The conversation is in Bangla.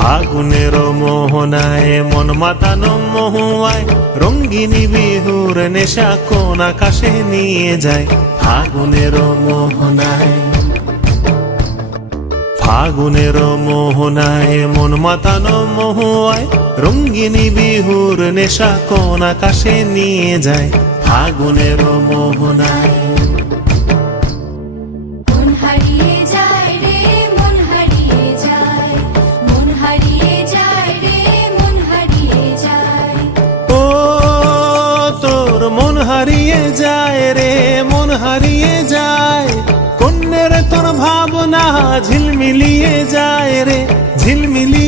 ফাগুনের মোহনায় মন মাতানো মহুয়ায় রঙ্গিনী বিহুর নেশা কোন আকাশে নিয়ে যায়। ফাগুনের মোহনায় ফাগুনের মোহনায় মন মাতানো মহুয়ায় রঙ্গিনী বিহুর নেশা কোন আকাশে নিয়ে যায়। ফাগুনের মোহনায় মন হারিয়ে যায় রে, মন হারিয়ে যায়। কন্যের তোর ভাবনা ঝিলমিলিয়ে যায় রে, ঝিলমিলিয়ে